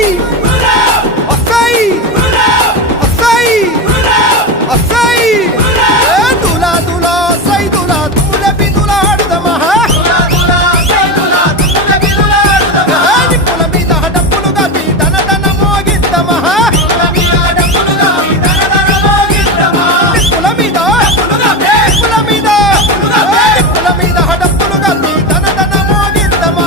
వస్తాయి వస్తాయి వస్తాయి వస్తాయి తులా తులా సై తులా తుల బిదుల ఆడుదమా నిప్పుల మీద డప్పులుగా దన దన మోగిద్దమా నిప్పుల మీద నిప్పుల మీద నిప్పుల మీద డప్పులుగా దన దన మోగిద్దమా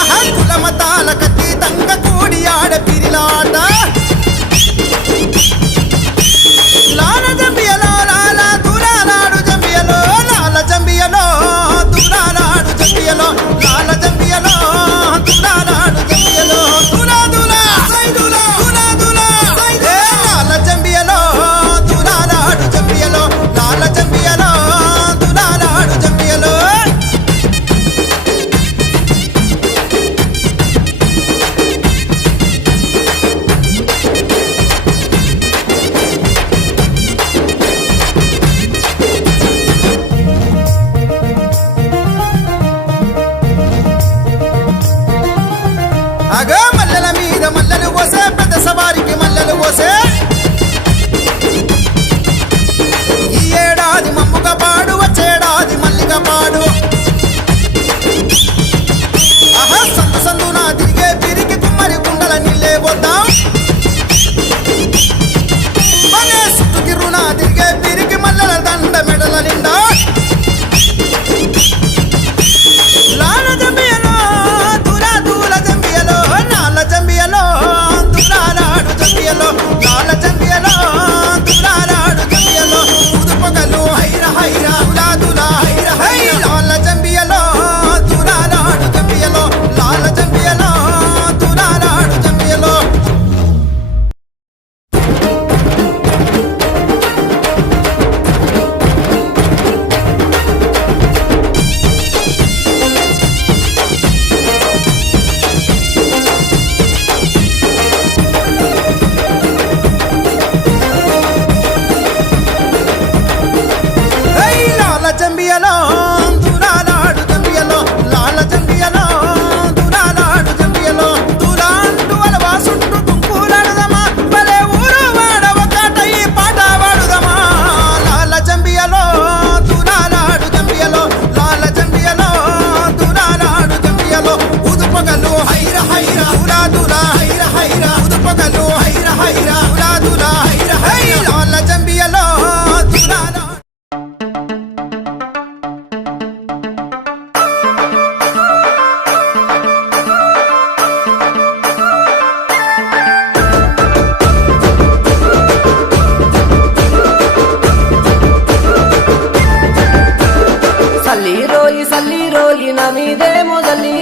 ఆహా కులమతాలకు అతీతంగా కూడి ఆడ పిరిలాట లాల జంబియలో లాల దులాలాడు జంబియలో లాల జంబియలో దులాలాడు జంబియలో లాల జంబియలో దులాలాడు జంబియలో దులా దులా సైదులా దులా దులా ఏ లాల జంబియలో దులాలాడు జంబియలో లాల జంబియలో దులాలాడు జంబియలో అగో మల్లెల మీద మల్లెలు పోసే పెద్ద సవారికి మల్లెలు పోసే ఈ ఏడాది మమ్ముగా పాడు వచ్చేడాది మల్లిగా పాడు ఆహా సందు సందున తిరిగే పిరికి కుమ్మరి కుండల నీళ్ళే పోద్దాం మనే సుట్టుకి రుణ తిరిగే పిరికి మల్లెల దండ మెడల నిండా లాల జంబియలో దులా దుల జంబియలో నాల జంబియలో దులాలాడు జంబియలో లాల జంబియలో దులాలాడు జంబియలో ఉదుపగలు హైర హైర దులా దులా హైర హైర లాల జంబియలో దులాలాడు జంబియలో లాల జంబియలో దులాలాడు జంబియలో హై లాల జంబియలో దులాలాడు జంబియలో లాల జంబియలో దులాలాడు జంబియలో దులాంటు అలవాసుంటు తుంపులాడదమా భలే ఊరు వాడ ఒకటై పాట పాడుదమా లాల జంబియలో దులాలాడు జంబియలో లాల జంబియలో దులాలాడు జంబియలో ఉదుపగలు హైర హైర దులా దులా హైర హైర ఉదుపగలు హైర హైర దులా దులా హైర హైర లాల జంబియలో దులాలాడు సల్లి రోయి నా మీదేమో సల్లి